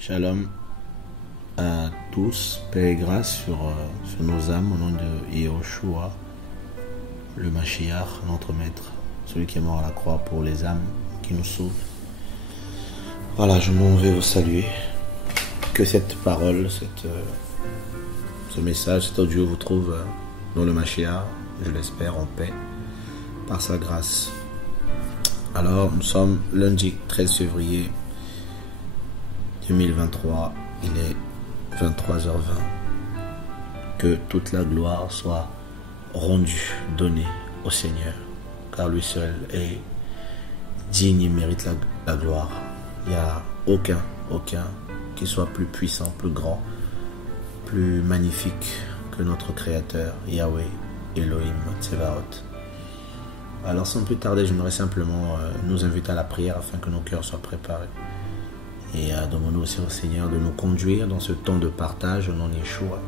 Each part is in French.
Shalom à tous, paix et grâce sur nos âmes au nom de Yehoshua, le Mashiach, notre maître, celui qui est mort à la croix pour les âmes qui nous sauvent. Voilà, je m'en vais vous saluer. Que cette parole, ce message, cet audio vous trouve dans le Mashiach, je l'espère, en paix, par sa grâce. Alors, nous sommes lundi 13 février 2023, il est 23h20. Que toute la gloire soit rendue, donnée au Seigneur, car lui seul est digne et mérite la gloire. Il n'y a aucun qui soit plus puissant, plus grand, plus magnifique que notre Créateur, Yahweh, Elohim, Tsevaot. Alors sans plus tarder, j'aimerais simplement nous inviter à la prière afin que nos cœurs soient préparés. Et demandons aussi au Seigneur de nous conduire dans ce temps de partage au nom de Yeshua.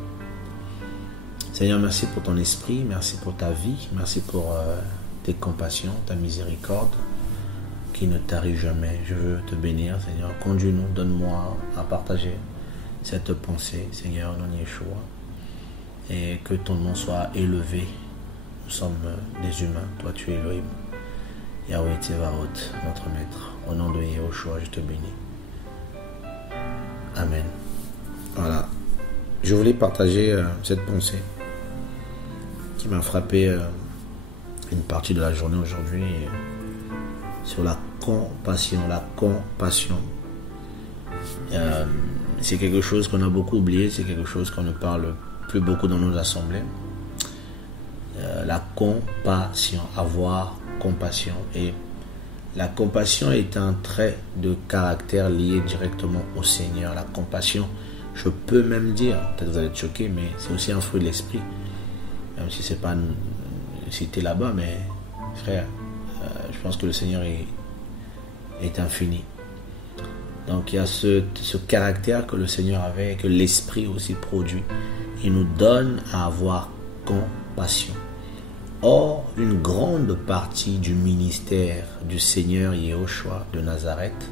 Seigneur, merci pour ton esprit, merci pour ta vie, merci pour tes compassions, ta miséricorde qui ne tarit jamais. Je veux te bénir, Seigneur. Conduis-nous, donne-moi à partager cette pensée, Seigneur, au nom de Yeshua. Et que ton nom soit élevé. Nous sommes des humains, toi tu es Elohim. Yahweh Tsevaot, notre maître. Au nom de Yehoshua, je te bénis. Amen. Voilà. Je voulais partager cette pensée qui m'a frappé une partie de la journée aujourd'hui sur la compassion. La compassion. C'est quelque chose qu'on a beaucoup oublié, c'est quelque chose qu'on ne parle plus beaucoup dans nos assemblées. La compassion, avoir compassion. Et la compassion est un trait de caractère lié directement au Seigneur. La compassion, je peux même dire, peut-être vous allez être choqués, mais c'est aussi un fruit de l'esprit. Même si ce n'est pas cité là-bas, mais frère, je pense que le Seigneur est infini. Donc il y a ce caractère que le Seigneur avait et que l'esprit aussi produit. Il nous donne à avoir compassion. Or, une grande partie du ministère du Seigneur Yehoshua de Nazareth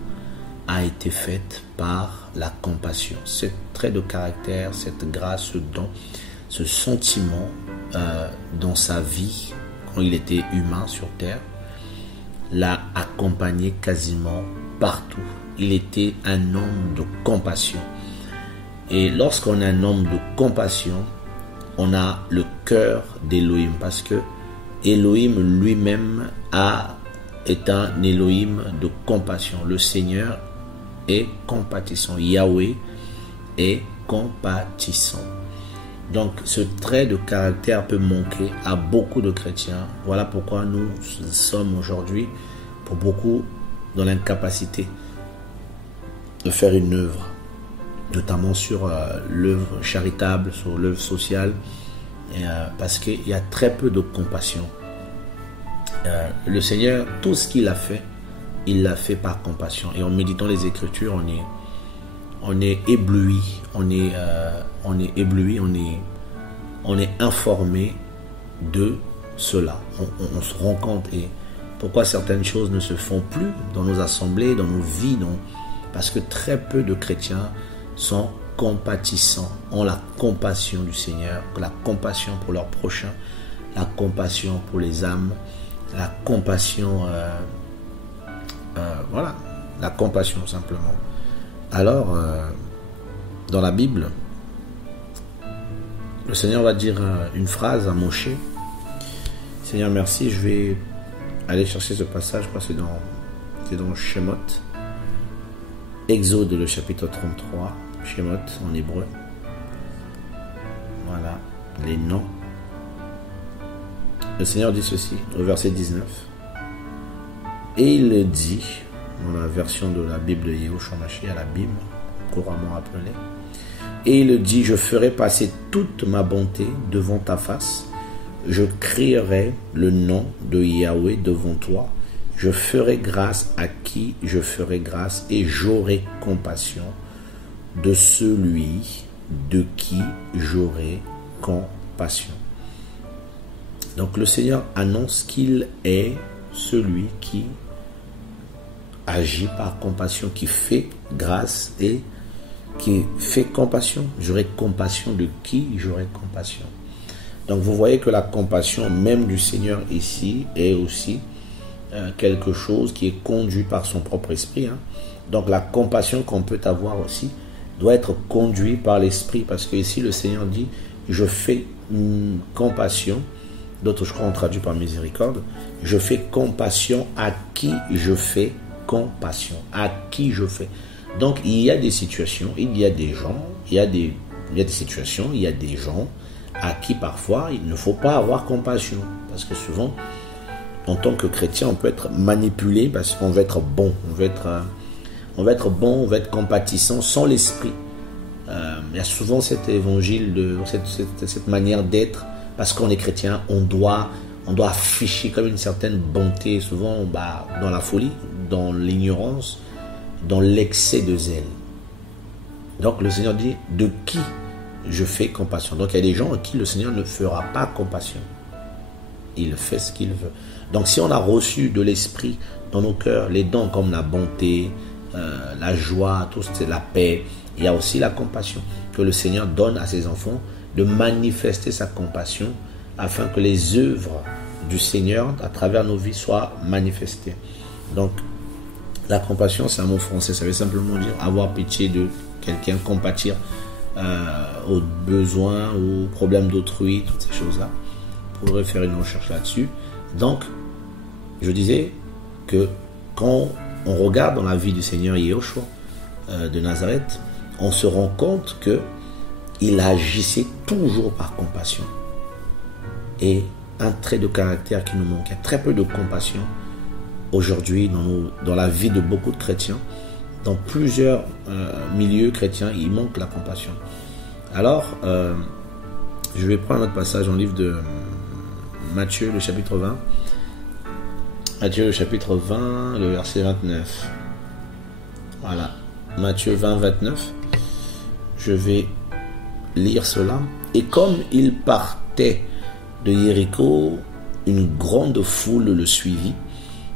a été faite par la compassion. Ce trait de caractère, cette grâce, ce don, ce sentiment dans sa vie, quand il était humain sur terre, l'a accompagné quasiment partout. Il était un homme de compassion. Et lorsqu'on a un homme de compassion, on a le cœur d'Elohim, parce que Elohim lui-même est un Elohim de compassion. Le Seigneur est compatissant. Yahweh est compatissant. Donc ce trait de caractère peut manquer à beaucoup de chrétiens. Voilà pourquoi nous sommes aujourd'hui, pour beaucoup, dans l'incapacité de faire une œuvre, notamment sur l'œuvre charitable, sur l'œuvre sociale, parce qu'il y a très peu de compassion. Le Seigneur, tout ce qu'il a fait, il l'a fait par compassion. Et en méditant les Écritures, on est ébloui, on est informé de cela. On se rend compte. Et pourquoi certaines choses ne se font plus dans nos assemblées, dans nos vies, parce que très peu de chrétiens sont compatissants, ont la compassion du Seigneur, la compassion pour leurs prochains, la compassion pour les âmes, la compassion, voilà, la compassion simplement. Alors, dans la Bible, le Seigneur va dire une phrase à Moshe. Seigneur, merci, je vais aller chercher ce passage, je crois que c'est dans Shemot, Exode, le chapitre 33, Shemot en hébreu. Voilà, les noms. Le Seigneur dit ceci, au verset 19. Et il dit, dans la version de la Bible de Yehoshua Mashiach, la Bible, couramment appelée. Et il dit, je ferai passer toute ma bonté devant ta face. Je crierai le nom de Yahweh devant toi. Je ferai grâce à qui je ferai grâce et j'aurai compassion de celui de qui j'aurai compassion. Donc le Seigneur annonce qu'il est celui qui agit par compassion, qui fait grâce et qui fait compassion. J'aurai compassion de qui j'aurai compassion. Donc vous voyez que la compassion même du Seigneur ici est aussi quelque chose qui est conduit par son propre esprit. Hein. Donc la compassion qu'on peut avoir aussi doit être conduite par l'esprit, parce que ici le Seigneur dit je fais compassion, d'autres je crois ont traduit par miséricorde, je fais compassion à qui je fais compassion, à qui je fais. Donc il y a des situations, il y a des gens, il y a des situations, il y a des gens à qui parfois il ne faut pas avoir compassion, parce que souvent en tant que chrétien on peut être manipulé parce qu'on veut être bon, on veut être compatissant sans l'esprit. Il y a souvent cet évangile, cette manière d'être, parce qu'on est chrétien, on doit afficher comme une certaine bonté, souvent dans la folie, dans l'ignorance, dans l'excès de zèle. Donc le Seigneur dit de qui je fais compassion. Donc il y a des gens à qui le Seigneur ne fera pas compassion. Il fait ce qu'il veut. Donc si on a reçu de l'esprit dans nos cœurs les dons comme la bonté, la joie, tout c'est la paix, il y a aussi la compassion que le Seigneur donne à ses enfants, de manifester sa compassion afin que les œuvres du Seigneur à travers nos vies soient manifestées. Donc la compassion, c'est un mot français, ça veut simplement dire avoir pitié de quelqu'un, compatir aux besoins, aux problèmes d'autrui, toutes ces choses-là. Vous pourrez faire une recherche là-dessus. Donc, je disais que quand on regarde dans la vie du Seigneur Yeshua de Nazareth, on se rend compte qu'il agissait toujours par compassion. Et un trait de caractère qui nous manque, il y a très peu de compassion aujourd'hui dans la vie de beaucoup de chrétiens. Dans plusieurs milieux chrétiens, il manque la compassion. Alors, je vais prendre notre passage dans le livre de Matthieu, le chapitre 20. Matthieu, le chapitre 20, le verset 29. Voilà. Matthieu 20, 29. Je vais lire cela. Et comme il partait de Jéricho, une grande foule le suivit.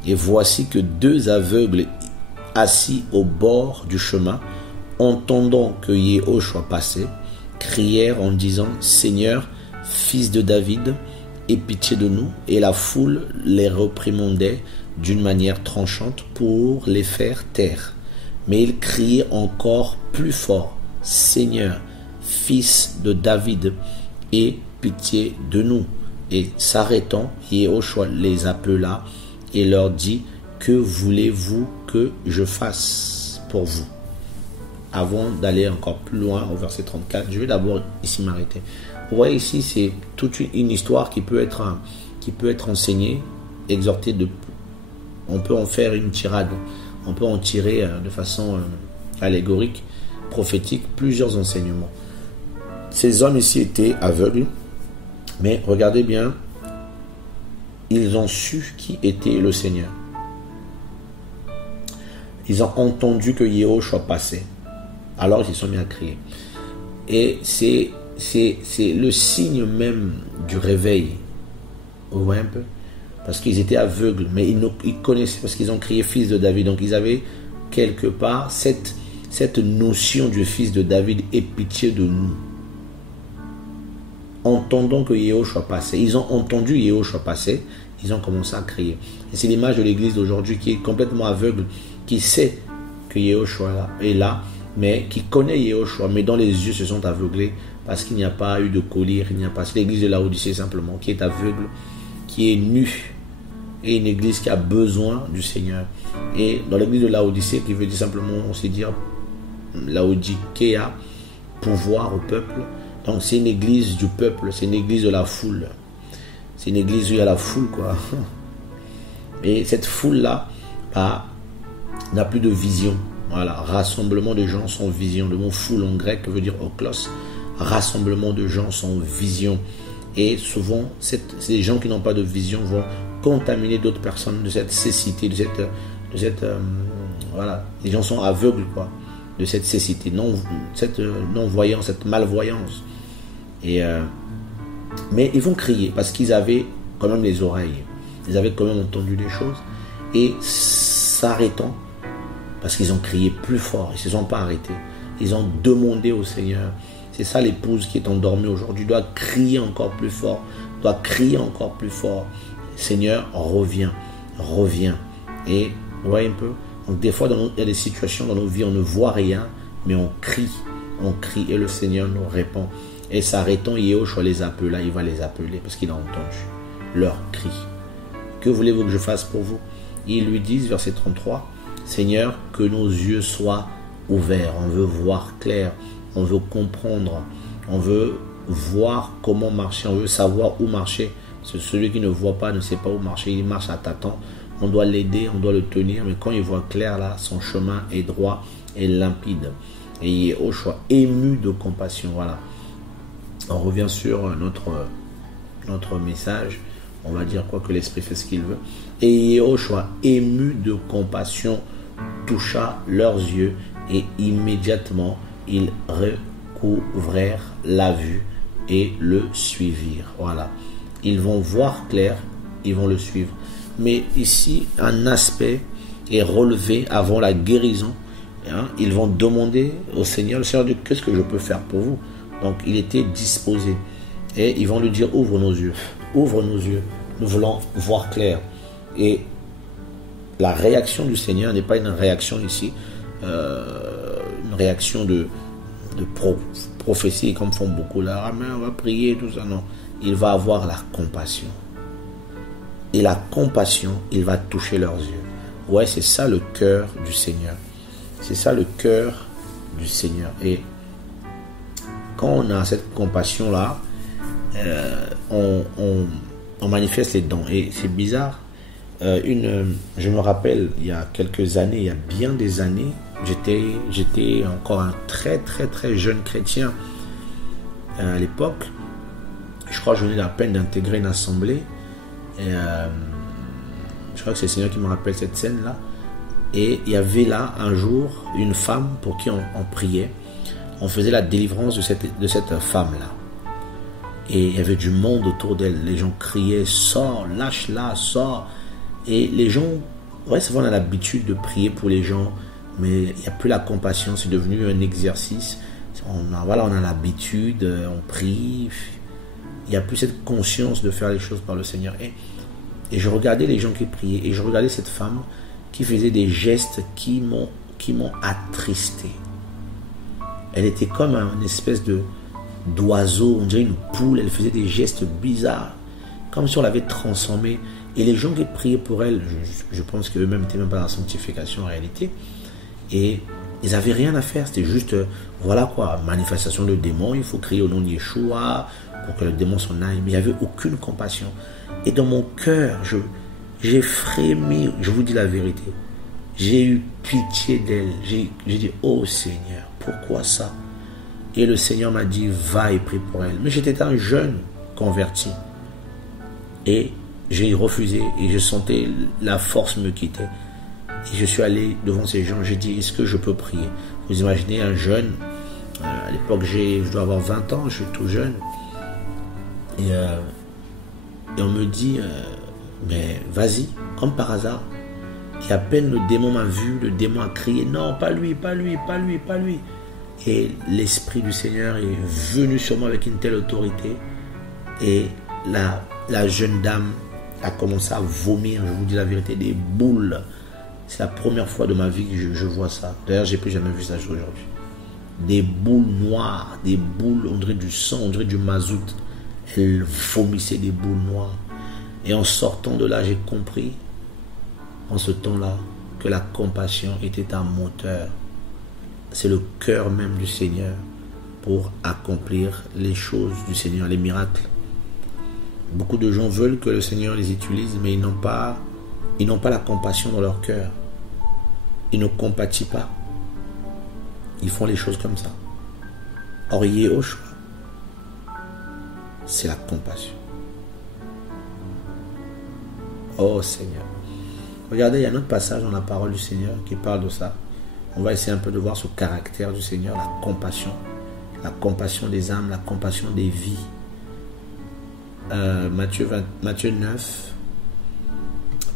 Et voici que 2 aveugles assis au bord du chemin, entendant que Yeshua passait, crièrent en disant « Seigneur, fils de David, aie pitié de nous. » Et la foule les réprimandait d'une manière tranchante pour les faire taire. Mais ils criaient encore plus fort « Seigneur, fils de David, aie pitié de nous. » Et s'arrêtant, Yeshua les appela et leur dit « Que voulez-vous que je fasse pour vous ?» Avant d'aller encore plus loin au verset 34, je vais d'abord ici m'arrêter. Vous voyez ici, c'est toute une histoire qui peut être enseignée, exhortée. On peut en faire une tirade, on peut en tirer de façon allégorique, prophétique, plusieurs enseignements. Ces hommes ici étaient aveugles, mais regardez bien, ils ont su qui était le Seigneur. Ils ont entendu que Yeshua passait. Alors ils se sont mis à crier. Et c'est le signe même du réveil. Vous voyez un peu? Parce qu'ils étaient aveugles, mais ils connaissaient, parce qu'ils ont crié fils de David. Donc ils avaient quelque part cette notion du fils de David, aie pitié de nous. Entendant que Yeshua passait. Ils ont entendu Yeshua passer, ils ont commencé à crier. Et c'est l'image de l'église d'aujourd'hui qui est complètement aveugle, qui sait que Yeshua est là, mais qui connaît Yeshua, mais dont les yeux se sont aveuglés parce qu'il n'y a pas eu de collyre, il n'y a pas. C'est l'église de Laodicée simplement qui est aveugle, qui est nue, et une église qui a besoin du Seigneur. Et dans l'église de Laodicée, qui veut dire simplement, on sait dire Laodicea, pouvoir au peuple. Donc c'est une église du peuple, c'est une église de la foule. C'est une église où il y a la foule, quoi. Et cette foule-là n'a plus de vision. Voilà, rassemblement de gens sans vision. Le mot foule en grec veut dire oklos. Rassemblement de gens sans vision. Et souvent, ces gens qui n'ont pas de vision vont contaminer d'autres personnes de cette cécité, voilà. Les gens sont aveugles, quoi, de cette cécité, cette non-voyance, cette malvoyance. Mais ils vont crier parce qu'ils avaient quand même les oreilles. Ils avaient quand même entendu des choses. Et s'arrêtant, parce qu'ils ont crié plus fort, ils ne se sont pas arrêtés. Ils ont demandé au Seigneur. C'est ça l'épouse qui est endormie aujourd'hui. Doit crier encore plus fort. Doit crier encore plus fort. Seigneur, reviens. Reviens. Et vous voyez un peu. Donc des fois, il y a des situations dans nos vies, on ne voit rien, mais on crie. On crie et le Seigneur nous répond. Et s'arrêtant, Yehoshua les appela. Il va les appeler parce qu'il a entendu leur cri. Que voulez-vous que je fasse pour vous? Ils lui disent, verset 33, Seigneur, que nos yeux soient ouverts. On veut voir clair. On veut comprendre. On veut voir comment marcher. On veut savoir où marcher. Parce que celui qui ne voit pas ne sait pas où marcher. Il marche à tâtons. On doit l'aider, on doit le tenir. Mais quand il voit clair, là, son chemin est droit et limpide. Et Yehoshua, ému de compassion. Voilà. On revient sur notre message. On va dire quoi, que l'Esprit fait ce qu'il veut. Et Yehoshua, ému de compassion, toucha leurs yeux et immédiatement, ils recouvrèrent la vue et le suivirent. Voilà. Ils vont voir clair, ils vont le suivre. Mais ici, un aspect est relevé avant la guérison. Ils vont demander au Seigneur, le Seigneur dit, qu'est-ce que je peux faire pour vous? Donc, il était disposé. Et ils vont lui dire, ouvre nos yeux. Ouvre nos yeux. Nous voulons voir clair. Et la réaction du Seigneur n'est pas une réaction ici, une réaction de prophétie, comme font beaucoup là. Ah, mais on va prier, tout ça. Non. Il va avoir la compassion. Et la compassion, il va toucher leurs yeux. Ouais, c'est ça le cœur du Seigneur. C'est ça le cœur du Seigneur. Et quand on a cette compassion-là, on manifeste les dons. Et c'est bizarre. Je me rappelle, il y a quelques années, il y a bien des années, j'étais encore un très très très jeune chrétien à l'époque. Je crois que je venais à peine d'intégrer une assemblée. Et je crois que c'est le Seigneur qui me rappelle cette scène-là. Et il y avait là un jour une femme pour qui on priait. On faisait la délivrance de cette femme-là. Et il y avait du monde autour d'elle. Les gens criaient, sors, lâche-la, sors. Et les gens, ouais, c'est vrai, on a l'habitude de prier pour les gens, mais il n'y a plus la compassion, c'est devenu un exercice. On a l'habitude, on prie. Il n'y a plus cette conscience de faire les choses par le Seigneur. Et je regardais les gens qui priaient, et je regardais cette femme qui faisait des gestes qui m'ont attristé. Elle était comme une espèce d'oiseau, on dirait une poule. Elle faisait des gestes bizarres, comme si on l'avait transformée. Et les gens qui priaient pour elle, je pense qu'eux-mêmes n'étaient même pas dans la sanctification en réalité. Et ils n'avaient rien à faire. C'était juste, voilà quoi, manifestation de démon. Il faut crier au nom de Yeshua pour que le démon s'en aille. Mais il n'y avait aucune compassion. Et dans mon cœur, j'ai frémi, je vous dis la vérité. J'ai eu pitié d'elle. J'ai dit, oh Seigneur, pourquoi ça? Et le Seigneur m'a dit, va et prie pour elle. Mais j'étais un jeune converti. Et j'ai refusé et je sentais la force me quitter. Et je suis allé devant ces gens, j'ai dit, est-ce que je peux prier? Vous imaginez un jeune, à l'époque je dois avoir 20 ans, je suis tout jeune. Et on me dit, mais vas-y, comme par hasard. Et à peine le démon m'a vu, le démon a crié, non, pas lui, pas lui, pas lui, pas lui. Et l'Esprit du Seigneur est venu sur moi avec une telle autorité. Et la jeune dame a commencé à vomir, je vous dis la vérité, des boules. C'est la première fois de ma vie que je vois ça. D'ailleurs, je n'ai plus jamais vu ça aujourd'hui. Des boules noires, des boules, on dirait du sang, on dirait du mazout. Elle vomissait des boules noires. Et en sortant de là, j'ai compris, en ce temps-là, que la compassion était un moteur. C'est le cœur même du Seigneur pour accomplir les choses du Seigneur, les miracles. Beaucoup de gens veulent que le Seigneur les utilise, mais ils n'ont pas la compassion dans leur cœur. Ils ne compatissent pas. Ils font les choses comme ça. Or, Yehoshua, c'est la compassion. Oh Seigneur. Regardez, il y a un autre passage dans la parole du Seigneur qui parle de ça. On va essayer un peu de voir ce caractère du Seigneur, la compassion. La compassion des âmes, la compassion des vies. Matthieu 9,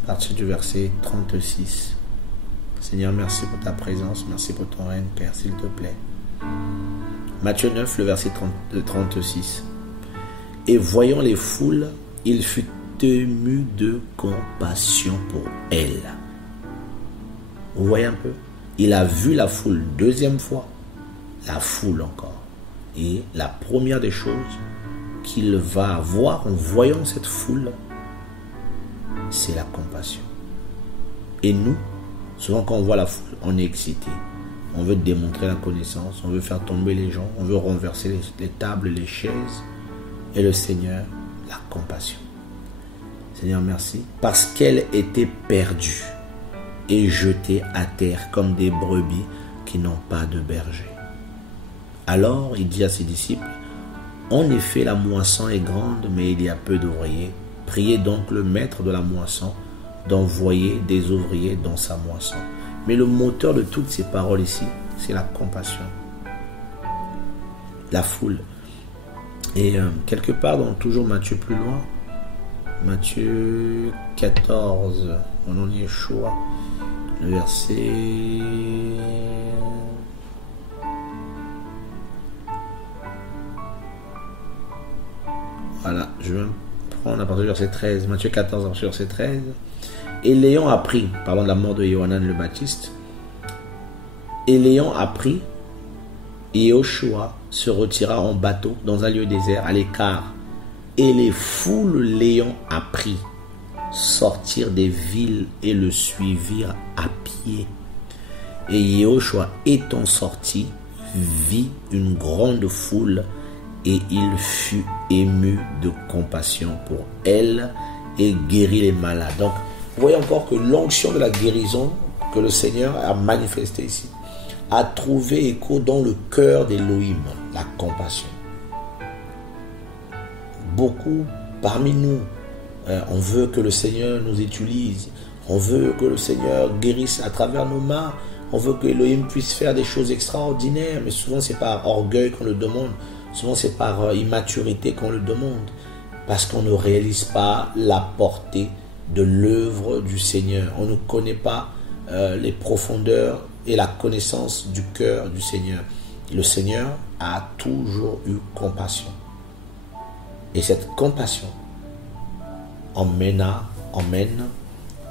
à partir du verset 36. Seigneur, merci pour ta présence, merci pour ton règne, Père, s'il te plaît. Matthieu 9, le verset 36. Et voyant les foules, il fut ému de compassion pour elles. Vous voyez un peu? Il a vu la foule deuxième fois, la foule encore. Et la première des choses qu'il va voir en voyant cette foule, c'est la compassion. Et nous, souvent quand on voit la foule, on est excité. On veut démontrer la connaissance, on veut faire tomber les gens, on veut renverser les tables, les chaises. Et le Seigneur, la compassion. Seigneur, merci. Parce qu'elle était perdue et jetée à terre comme des brebis qui n'ont pas de berger. Alors, il dit à ses disciples, en effet, la moisson est grande, mais il y a peu d'ouvriers. Priez donc le maître de la moisson d'envoyer des ouvriers dans sa moisson. Mais le moteur de toutes ces paroles ici, c'est la compassion. La foule. Et quelque part, dans toujours Matthieu plus loin, Matthieu 14, au nom de Yeshua, le verset... Voilà, je vais prendre à partir du verset 13, Matthieu 14, à partir du verset 13. Et l'ayant appris, parlant de la mort de Yohanan le Baptiste, et l'ayant appris, Yeshua se retira en bateau dans un lieu désert à l'écart, et les foules l'ayant appris sortirent des villes et le suivirent à pied. Et Yeshua étant sorti, vit une grande foule, et il fut ému de compassion pour elle et guérit les malades. Donc, vous voyez encore que l'onction de la guérison que le Seigneur a manifestée ici a trouvé écho dans le cœur d'Élohim, la compassion. Beaucoup parmi nous, on veut que le Seigneur nous utilise, on veut que le Seigneur guérisse à travers nos mains, on veut que Elohim puisse faire des choses extraordinaires, mais souvent c'est par orgueil qu'on le demande, souvent c'est par immaturité qu'on le demande, parce qu'on ne réalise pas la portée de l'œuvre du Seigneur. On ne connaît pas les profondeurs et la connaissance du cœur du Seigneur. Le Seigneur a toujours eu compassion. Et cette compassion emmène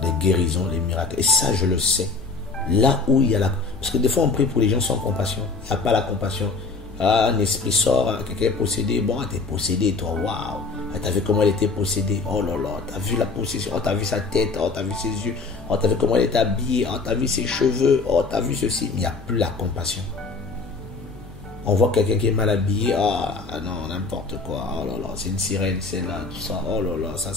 les guérisons, les miracles. Et ça, je le sais. Là où il y a la... Parce que des fois, on prie pour les gens sans compassion. Il n'y a pas la compassion. Ah, un esprit sort, quelqu'un est possédé. Bon, t'es possédé, toi, waouh. T'as vu comment elle était possédée. Oh là là, t'as vu la possession. Oh, t'as vu sa tête. Oh, t'as vu ses yeux. Oh, t'as vu comment elle est habillée. Oh, t'as vu ses cheveux. Oh, t'as vu ceci. Mais il n'y a plus la compassion. On voit quelqu'un qui est mal habillé. Ah non, n'importe quoi. Oh là là, c'est une sirène, c'est là, tout ça. Oh là là, ça.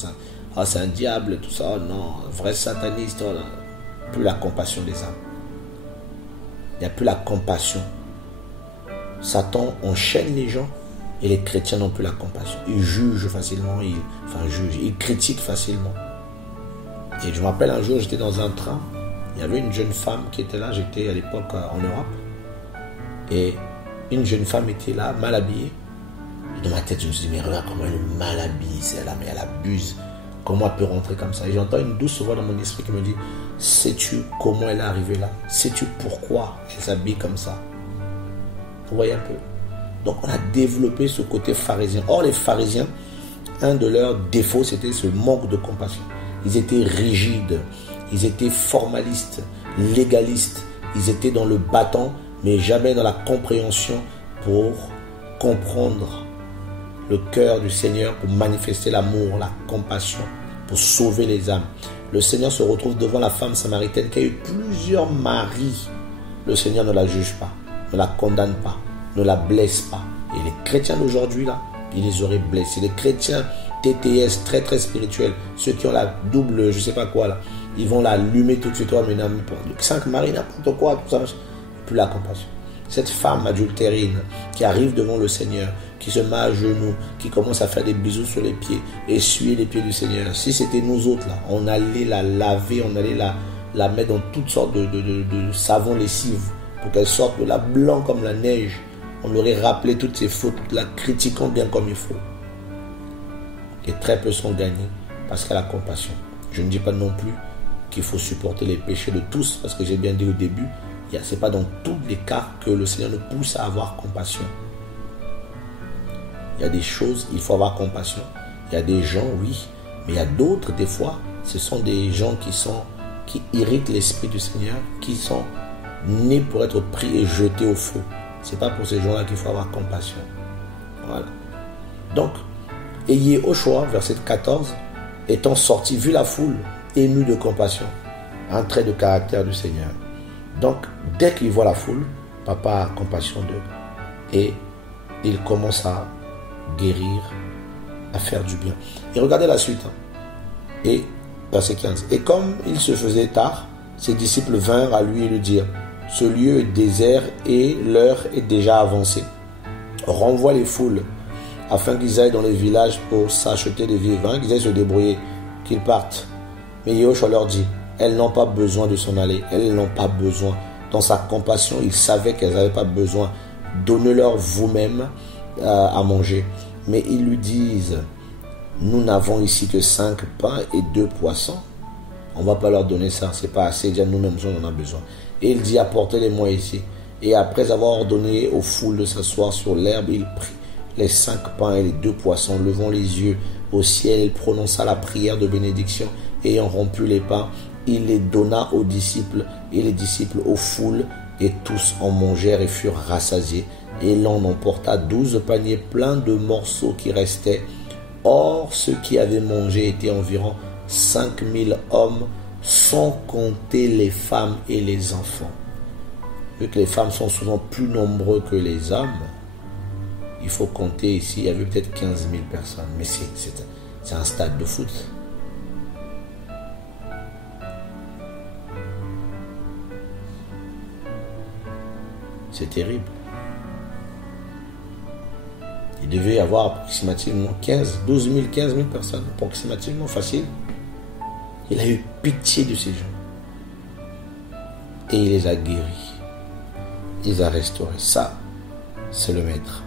Ah, c'est un diable, tout ça. Oh non, vrai sataniste. Oh là. Plus la compassion des âmes. Il n'y a plus la compassion. Satan enchaîne les gens et les chrétiens n'ont plus la compassion. Ils jugent facilement, ils critiquent facilement. Et je me rappelle un jour, j'étais dans un train, il y avait une jeune femme qui était là, j'étais à l'époque en Europe, et une jeune femme était là, mal habillée. Et dans ma tête, je me suis dit, mais regarde comment elle est mal habillée, celle-là, mais elle abuse. Comment elle peut rentrer comme ça? Et j'entends une douce voix dans mon esprit qui me dit, sais-tu comment elle est arrivée là? Sais-tu pourquoi elle s'habille comme ça? Vous voyez un peu? Donc on a développé ce côté pharisien. Or les pharisiens, un de leurs défauts, c'était ce manque de compassion. Ils étaient rigides, ils étaient formalistes, légalistes, ils étaient dans le bâton, mais jamais dans la compréhension pour comprendre le cœur du Seigneur, pour manifester l'amour, la compassion, pour sauver les âmes. Le Seigneur se retrouve devant la femme samaritaine qui a eu plusieurs maris. Le Seigneur ne la juge pas, ne la condamne pas, ne la blesse pas. Et les chrétiens d'aujourd'hui, là, ils les auraient blessés. Les chrétiens TTS, très très spirituels, ceux qui ont la double, je sais pas quoi, là, ils vont l'allumer tout de suite. Oh, mais n'importe, 5 maris, n'importe quoi, tout ça. Plus la compassion. Cette femme adultérine qui arrive devant le Seigneur, qui se met à genoux, qui commence à faire des bisous sur les pieds, essuyer les pieds du Seigneur. Si c'était nous autres, là, on allait la laver, on allait la mettre dans toutes sortes de savons lessives pour qu'elle sorte de là blanc comme la neige. On aurait rappelé toutes ses fautes, la critiquant bien comme il faut. Et très peu sont gagnés parce qu'elle a la compassion. Je ne dis pas non plus qu'il faut supporter les péchés de tous, parce que j'ai bien dit au début, Ce n'est pas dans tous les cas que le Seigneur nous pousse à avoir compassion. Il y a des choses, il faut avoir compassion. Il y a des gens, oui, mais il y a d'autres, des fois, ce sont des gens qui irritent l'Esprit du Seigneur, qui sont nés pour être pris et jetés au feu. Ce n'est pas pour ces gens-là qu'il faut avoir compassion. Voilà. Donc, et Yehoshua, verset 14, étant sorti, vu la foule, ému de compassion, un trait de caractère du Seigneur. Donc, dès qu'il voit la foule, papa a compassion d'eux et il commence à guérir, à faire du bien. Et regardez la suite. Et verset 15. Et comme il se faisait tard, ses disciples vinrent à lui et lui dirent, ce lieu est désert et l'heure est déjà avancée. Renvoie les foules afin qu'ils aillent dans les villages pour s'acheter des vivres, qu'ils aillent se débrouiller, qu'ils partent. Mais Yehoshua leur dit, elles n'ont pas besoin de s'en aller, elles n'ont pas besoin. Dans sa compassion, il savait qu'elles n'avaient pas besoin. Donnez-leur vous-même à manger. Mais ils lui disent, nous n'avons ici que 5 pains et 2 poissons. On ne va pas leur donner ça, c'est pas assez, déjà nous-mêmes on en a besoin. Et il dit, apportez-les-moi ici. Et après avoir ordonné aux foules de s'asseoir sur l'herbe, il prit les 5 pains et les 2 poissons, levant les yeux au ciel, il prononça la prière de bénédiction, ayant rompu les pains, il les donna aux disciples, et les disciples aux foules, et tous en mangèrent et furent rassasiés. Et l'on emporta 12 paniers pleins de morceaux qui restaient. Or, ceux qui avaient mangé étaient environ 5000 hommes, sans compter les femmes et les enfants. Vu que les femmes sont souvent plus nombreux que les hommes, il faut compter ici, il y avait peut-être 15 000 personnes, mais c'est un stade de foot. C'est terrible. Il devait y avoir approximativement 15 000 personnes, approximativement facile. Il a eu pitié de ces gens. Et il les a guéris. Il les a restaurés. Ça, c'est le maître.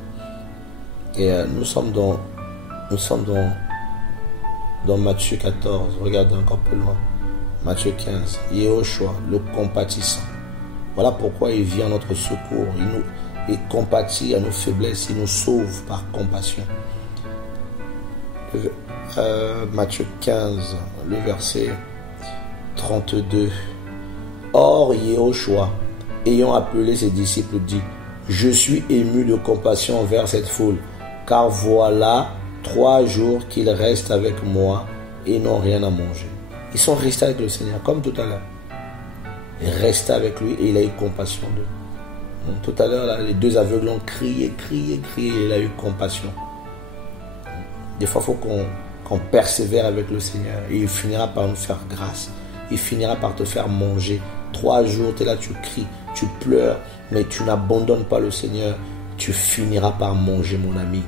Et nous sommes dans Matthieu 14. Regardez encore plus loin. Matthieu 15. Yehoshua, le compatissant. Voilà pourquoi il vient à notre secours. Il compatit à nos faiblesses. Il nous sauve par compassion. Matthieu 15, le verset 32. Or, Yehoshua, ayant appelé ses disciples, dit, je suis ému de compassion envers cette foule, car voilà 3 jours qu'ils restent avec moi et n'ont rien à manger. Ils sont restés avec le Seigneur, comme tout à l'heure. Ils restaient avec lui et il a eu compassion d'eux. Donc, tout à l'heure, là, les 2 aveugles ont crié, et il a eu compassion. Des fois, il faut qu'on persévère avec le Seigneur et il finira par nous faire grâce. Il finira par te faire manger. 3 jours, tu es là, tu cries, tu pleures, mais tu n'abandonnes pas le Seigneur. Tu finiras par manger, mon ami.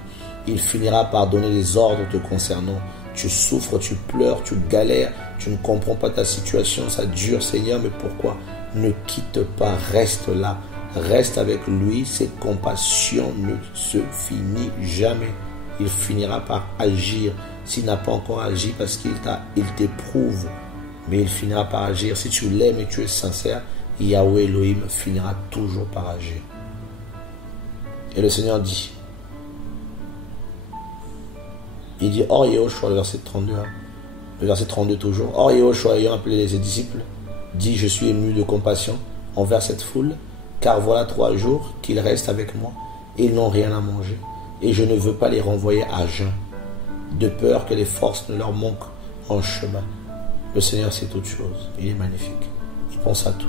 Il finira par donner les ordres te concernant. Tu souffres, tu pleures, tu galères, tu ne comprends pas ta situation, ça dure, Seigneur, mais pourquoi? Ne quitte pas, reste là. Reste avec lui, ses compassions ne se finissent jamais. Il finira par agir. S'il n'a pas encore agi parce qu'il t'éprouve, mais il finira par agir. Si tu l'aimes et tu es sincère, Yahweh Elohim finira toujours par agir. Et le Seigneur dit, il dit, or Yehoshua, le verset 32, le verset 32 toujours, or Yehoshua ayant appelé ses disciples, dit, je suis ému de compassion envers cette foule, car voilà 3 jours qu'ils restent avec moi et ils n'ont rien à manger. Et je ne veux pas les renvoyer à jeun, de peur que les forces ne leur manquent en chemin. Le Seigneur sait toutes choses. Il est magnifique. Il pense à tout.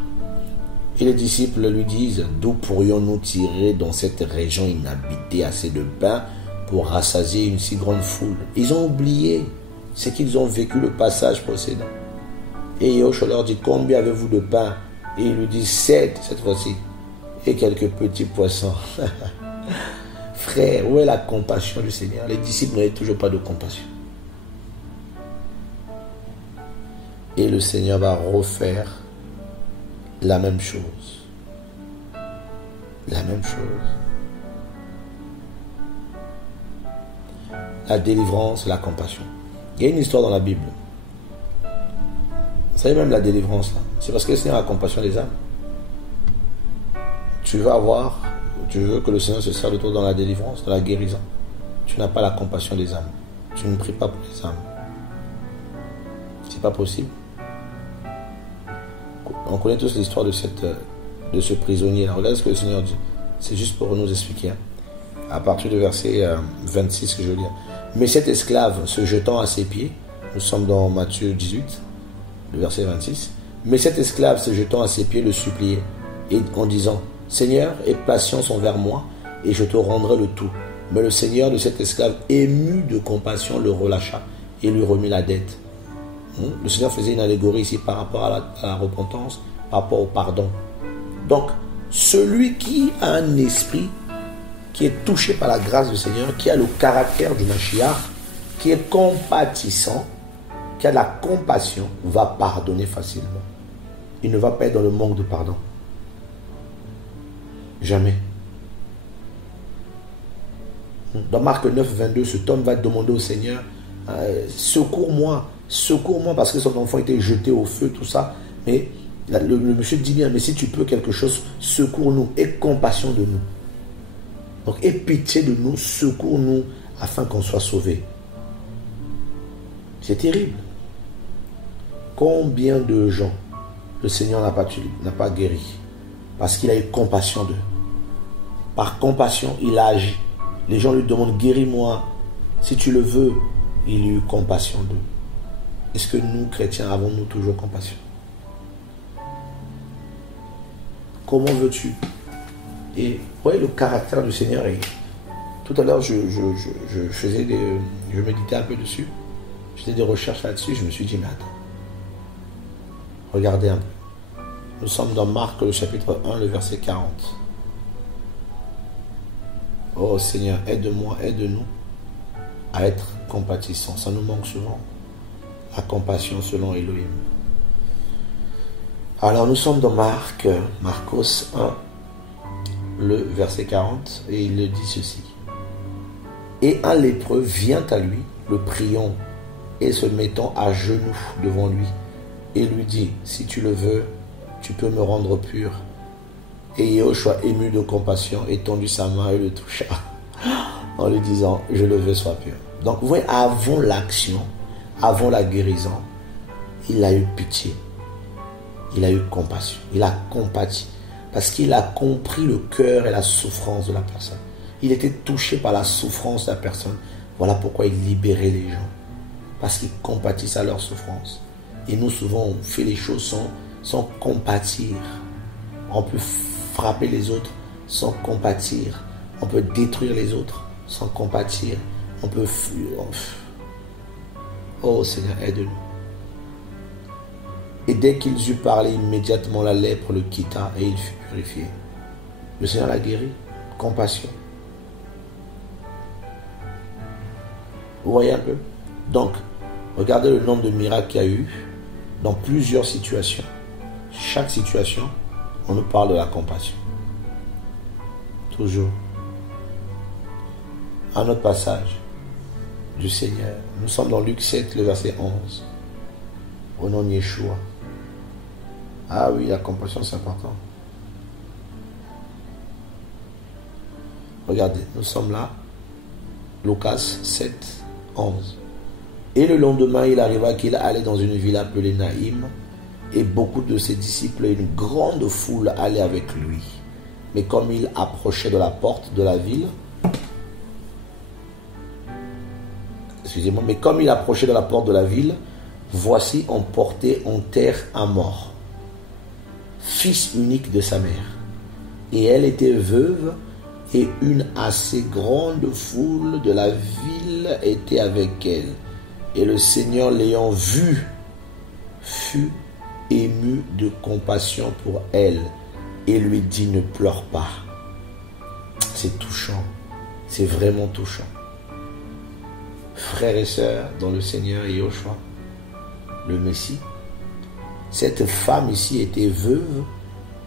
Et les disciples lui disent, d'où pourrions-nous tirer dans cette région inhabitée assez de pain pour rassasier une si grande foule? Ils ont oublié ce qu'ils ont vécu le passage précédent. Et Yehoshua leur dit, combien avez-vous de pain? Et il lui dit, 7 cette fois-ci. Et quelques petits poissons. Frère, où est la compassion du Seigneur? Les disciples n'avaient toujours pas de compassion. Et le Seigneur va refaire la même chose. La même chose. La délivrance, la compassion. Il y a une histoire dans la Bible. Vous savez même la délivrance là. C'est parce que le Seigneur a compassion des âmes. tu veux que le Seigneur se serve de toi dans la délivrance, dans la guérison. Tu n'as pas la compassion des âmes. Tu ne pries pas pour les âmes. C'est pas possible. On connaît tous l'histoire de ce prisonnier. Regarde ce que le Seigneur dit. C'est juste pour nous expliquer. À partir du verset 26 que je veux lire. Mais cet esclave se jetant à ses pieds, nous sommes dans Matthieu 18, le verset 26. Mais cet esclave se jetant à ses pieds le suppliait, et en disant, Seigneur, aie patience envers moi, et je te rendrai le tout. Mais le Seigneur de cet esclave, ému de compassion, le relâcha et lui remit la dette. Le Seigneur faisait une allégorie ici par rapport à la repentance, par rapport au pardon. Donc, celui qui a un esprit qui est touché par la grâce du Seigneur, qui a le caractère du Mashiach, qui est compatissant, qui a de la compassion, va pardonner facilement. Il ne va pas être dans le manque de pardon. Jamais. Dans Marc 9, 22, cet homme va demander au Seigneur, secours-moi, parce que son enfant était jeté au feu, tout ça. Mais le monsieur dit bien, mais si tu peux quelque chose, secours-nous, aie compassion de nous. Donc, aie pitié de nous, secours-nous, afin qu'on soit sauvés. C'est terrible. Combien de gens le Seigneur n'a pas guéri parce qu'il a eu compassion d'eux. Par compassion, il a agi. Les gens lui demandent, guéris-moi. Si tu le veux, il a eu compassion d'eux. Est-ce que nous, chrétiens, avons-nous toujours compassion? Comment veux-tu? Et voyez le caractère du Seigneur. Et tout à l'heure, je méditais un peu dessus. Je faisais des recherches là-dessus. Je me suis dit, mais attends. Regardez un peu. Nous sommes dans Marc, le chapitre 1, le verset 40. Oh Seigneur, aide-moi, aide-nous à être compatissants. Ça nous manque souvent. La compassion selon Elohim. Alors nous sommes dans Marcos 1, le verset 40, et il le dit ceci. Et un lépreux vient à lui, le priant, et se mettant à genoux devant lui, et lui dit, si tu le veux, tu peux me rendre pur. Et Yahushua, ému de compassion, étendit sa main et le toucha, en lui disant, je le veux, sois pur. Donc vous voyez, avant l'action, avant la guérison, il a eu pitié. Il a eu compassion. Il a compati. Parce qu'il a compris le cœur et la souffrance de la personne. Il était touché par la souffrance de la personne. Voilà pourquoi il libérait les gens. Parce qu'il compatissait à leur souffrance. Et nous, souvent, on fait les choses sans compatir. On peut frapper les autres sans compatir. On peut détruire les autres sans compatir. On peut fuir. Oh Seigneur, aide-nous. Et dès qu'ils eurent parlé, immédiatement la lèpre le quitta et il fut purifié. Le Seigneur l'a guéri. Compassion. Vous voyez un peu? Donc, regardez le nombre de miracles qu'il y a eu dans plusieurs situations. Chaque situation, on nous parle de la compassion. Toujours. Un autre passage du Seigneur. Nous sommes dans Luc 7, le verset 11. Au nom de Yeshua. Ah oui, la compassion, c'est important. Regardez, nous sommes là. Lucas 7, 11. Et le lendemain, il arriva qu'il allait dans une ville appelée Naïm, et beaucoup de ses disciples et une grande foule allaient avec lui. Mais comme il approchait de la porte de la ville, voici on portait en terre un mort, fils unique de sa mère. Et elle était veuve, et une assez grande foule de la ville était avec elle. Et le Seigneur, l'ayant vue, fut ému de compassion pour elle et lui dit, ne pleure pas. C'est touchant, c'est vraiment touchant. Frères et sœurs dans le Seigneur Yahushua, le Messie, cette femme ici était veuve,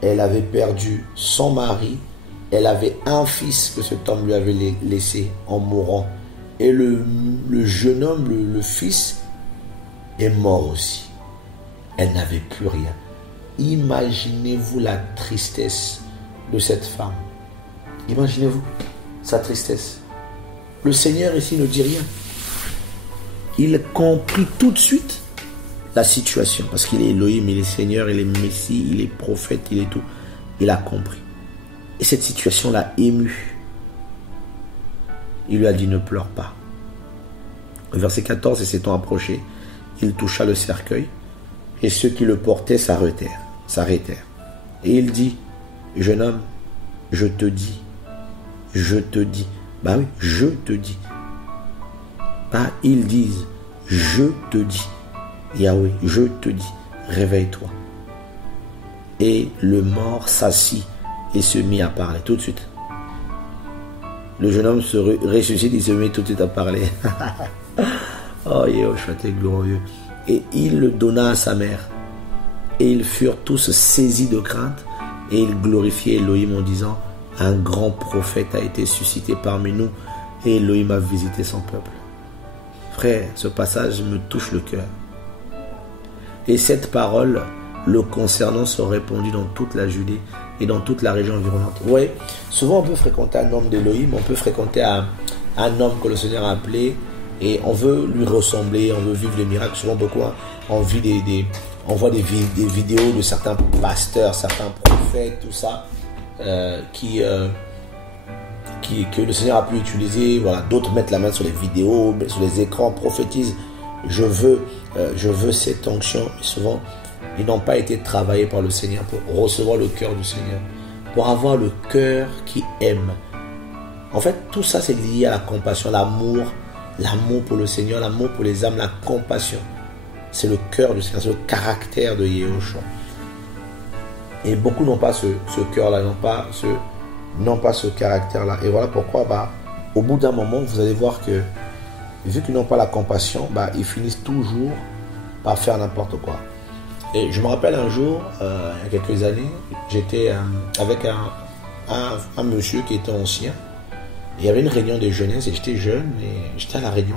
elle avait perdu son mari, elle avait un fils que cet homme lui avait laissé en mourant. Et le jeune homme, le fils, est mort aussi. Elle n'avait plus rien. Imaginez-vous la tristesse de cette femme. Imaginez-vous sa tristesse. Le Seigneur ici ne dit rien. Il comprit tout de suite la situation. Parce qu'il est Elohim, il est Seigneur, il est Messie, il est prophète, il est tout. Il a compris. Et cette situation l'a ému. Il lui a dit, ne pleure pas. Au verset 14, et s'étant approché, il toucha le cercueil, et ceux qui le portaient s'arrêtèrent. Et il dit, jeune homme, je te dis. Bah oui, je te dis. Pas ils disent, je te dis. Yahweh, je te dis, réveille-toi. Et le mort s'assit et se mit à parler tout de suite. Le jeune homme se ressuscite, il se met tout de suite à parler. Oh, Yehoshua, t'es glorieux. Et il le donna à sa mère. Et ils furent tous saisis de crainte. Et ils glorifiaient Elohim en disant, un grand prophète a été suscité parmi nous. Et Elohim a visité son peuple. Frère, ce passage me touche le cœur. Et cette parole, le concernant, se répandit dans toute la Judée et dans toute la région environnante. Ouais, souvent on peut fréquenter un homme d'Elohim, on peut fréquenter un homme que le Seigneur a appelé et on veut lui ressembler, on veut vivre les miracles. Souvent beaucoup, on voit des vidéos de certains pasteurs, certains prophètes, tout ça, que le Seigneur a pu utiliser. Voilà, d'autres mettent la main sur les vidéos, sur les écrans, prophétisent. Je veux cette onction. Mais souvent, ils n'ont pas été travaillés par le Seigneur pour recevoir le cœur du Seigneur, pour avoir le cœur qui aime. En fait, tout ça, c'est lié à la compassion, l'amour pour le Seigneur, l'amour pour les âmes, la compassion. C'est le cœur du Seigneur, c'est le caractère de Yehoshua. Et beaucoup n'ont pas ce cœur-là, n'ont pas ce caractère-là. Et voilà pourquoi, au bout d'un moment, vous allez voir que, vu qu'ils n'ont pas la compassion, ils finissent toujours par faire n'importe quoi. Et je me rappelle un jour, il y a quelques années, j'étais avec un monsieur qui était ancien. Il y avait une réunion de jeunesse et j'étais jeune et j'étais à la réunion.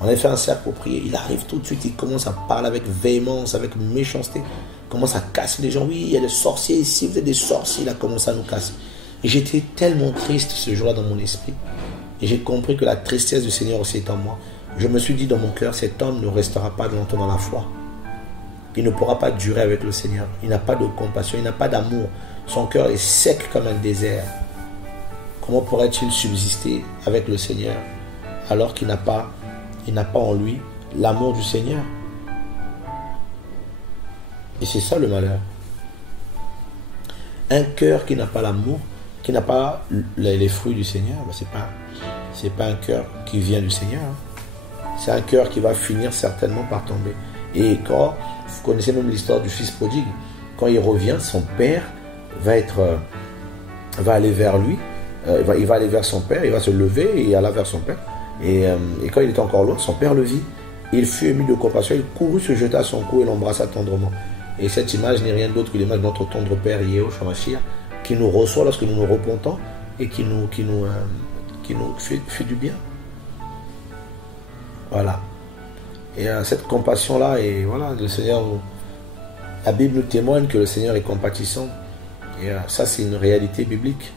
On avait fait un cercle pour prier. Il arrive tout de suite, il commence à parler avec véhémence, avec méchanceté. Il commence à casser les gens. Oui, il y a des sorciers ici, vous êtes des sorciers. Il a commencé à nous casser. Et j'étais tellement triste ce jour-là dans mon esprit. Et j'ai compris que la tristesse du Seigneur aussi est en moi. Je me suis dit dans mon cœur, cet homme ne restera pas longtemps dans la foi. Il ne pourra pas durer avec le Seigneur. Il n'a pas de compassion, il n'a pas d'amour. Son cœur est sec comme un désert. Comment pourrait-il subsister avec le Seigneur alors qu'il n'a pas en lui l'amour du Seigneur? Et c'est ça le malheur. Un cœur qui n'a pas l'amour, qui n'a pas les fruits du Seigneur, c'est pas un cœur qui vient du Seigneur. C'est un cœur qui va finir certainement par tomber. Et quand vous connaissez même l'histoire du fils prodigue, quand il revient, son père va aller vers lui. Il va aller vers son père, il va se lever et aller vers son père. Et quand il était encore loin, son père le vit. Il fut ému de compassion, il courut, se jeta à son cou et l'embrassa tendrement. Et cette image n'est rien d'autre que l'image de notre tendre père Yehoshua Mashiach, qui nous reçoit lorsque nous nous repentons et qui nous fait du bien. Voilà. Et cette compassion-là, et voilà, le Seigneur, la Bible nous témoigne que le Seigneur est compatissant. Et ça, c'est une réalité biblique.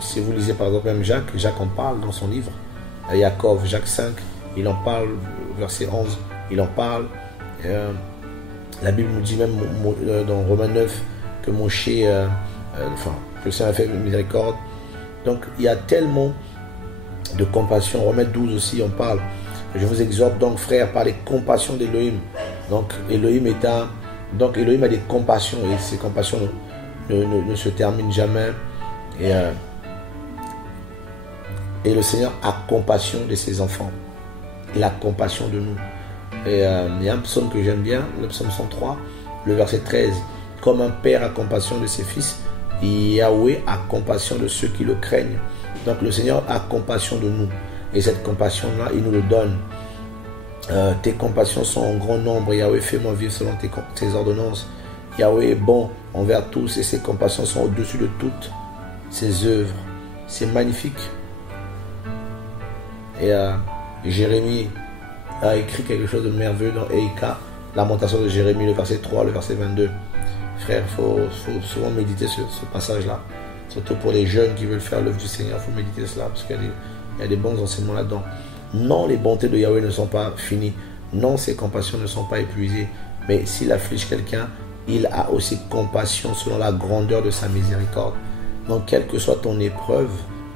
Si vous lisez par exemple même Jacques en parle dans son livre. Jacob, Jacques 5, il en parle, verset 11, il en parle. La Bible nous dit même dans Romains 9 que Moshe, que le Seigneur a fait miséricorde. Donc il y a tellement de compassion. Romains 12 aussi, on parle. Je vous exhorte donc, frères, par les compassions d'Elohim. Donc Elohim a des compassions et ces compassions ne se terminent jamais. Et le Seigneur a compassion de ses enfants. Il a compassion de nous. Et il y a un psaume que j'aime bien, le psaume 103, le verset 13. Comme un père a compassion de ses fils, Yahweh a compassion de ceux qui le craignent. Donc le Seigneur a compassion de nous. Et cette compassion-là, il nous le donne. Tes compassions sont en grand nombre. Yahweh, fais-moi vivre selon tes ordonnances. Yahweh est bon envers tous et ses compassions sont au-dessus de toutes ses œuvres. C'est magnifique. Et Jérémie a écrit quelque chose de merveilleux dans Eika, Lamentation de Jérémie, le verset 3, le verset 22. Frère, il faut souvent méditer ce passage-là. Surtout pour les jeunes qui veulent faire l'œuvre du Seigneur, il faut méditer cela, parce qu'il y a des bons enseignements là-dedans. Non, les bontés de Yahweh ne sont pas finies. Non, ses compassions ne sont pas épuisées. Mais s'il afflige quelqu'un, il a aussi compassion selon la grandeur de sa miséricorde. Donc, quelle que soit ton épreuve,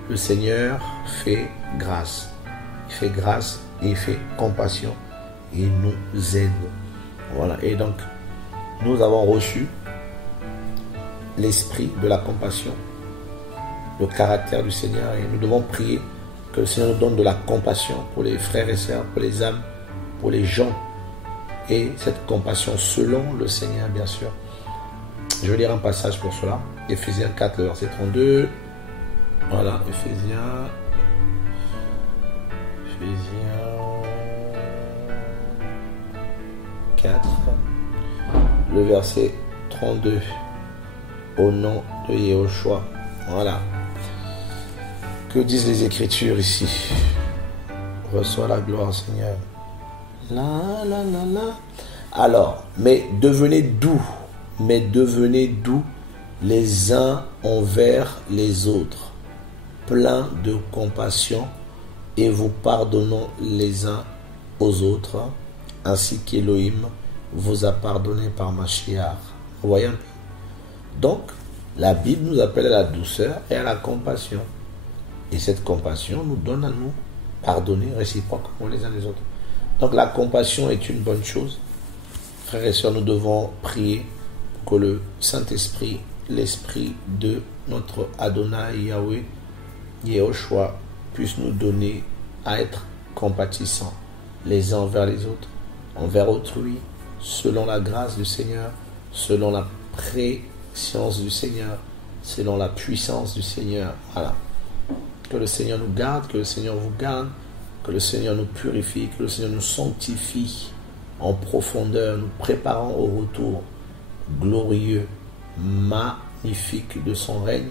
le Seigneur fait grâce. Il fait grâce et il fait compassion. Et il nous aide. Voilà. Et donc, nous avons reçu l'esprit de la compassion, le caractère du Seigneur. Et nous devons prier que le Seigneur nous donne de la compassion pour les frères et sœurs, pour les âmes, pour les gens. Et cette compassion selon le Seigneur, bien sûr. Je vais lire un passage pour cela. Éphésiens 4, le verset 32. Voilà, Éphésiens 4, le verset 32. Au nom de Yehoshua. Voilà. Que disent les Écritures ici? Reçois la gloire, Seigneur. Alors, mais devenez doux les uns envers les autres, pleins de compassion, et vous pardonnons les uns aux autres, ainsi qu'Élohim vous a pardonné par Mashiach. Vous voyez? Donc, la Bible nous appelle à la douceur et à la compassion. Et cette compassion nous donne à nous pardonner réciproquement les uns les autres. Donc la compassion est une bonne chose. Frères et sœurs, nous devons prier pour que le Saint-Esprit, l'Esprit de notre Adonai Yahweh, Yehoshua, puisse nous donner à être compatissants les uns envers les autres, envers autrui, selon la grâce du Seigneur, selon la préscience du Seigneur, selon la puissance du Seigneur. Voilà. Que le Seigneur nous garde, que le Seigneur vous garde, que le Seigneur nous purifie, que le Seigneur nous sanctifie en profondeur, nous préparant au retour glorieux, magnifique de son règne,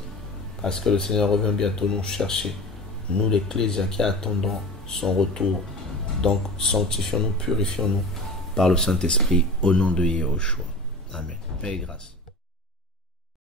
parce que le Seigneur revient bientôt nous chercher, nous l'Ecclésia qui attendons son retour. Donc sanctifions-nous, purifions-nous par le Saint-Esprit au nom de Yehoshua. Amen. Paix et grâce.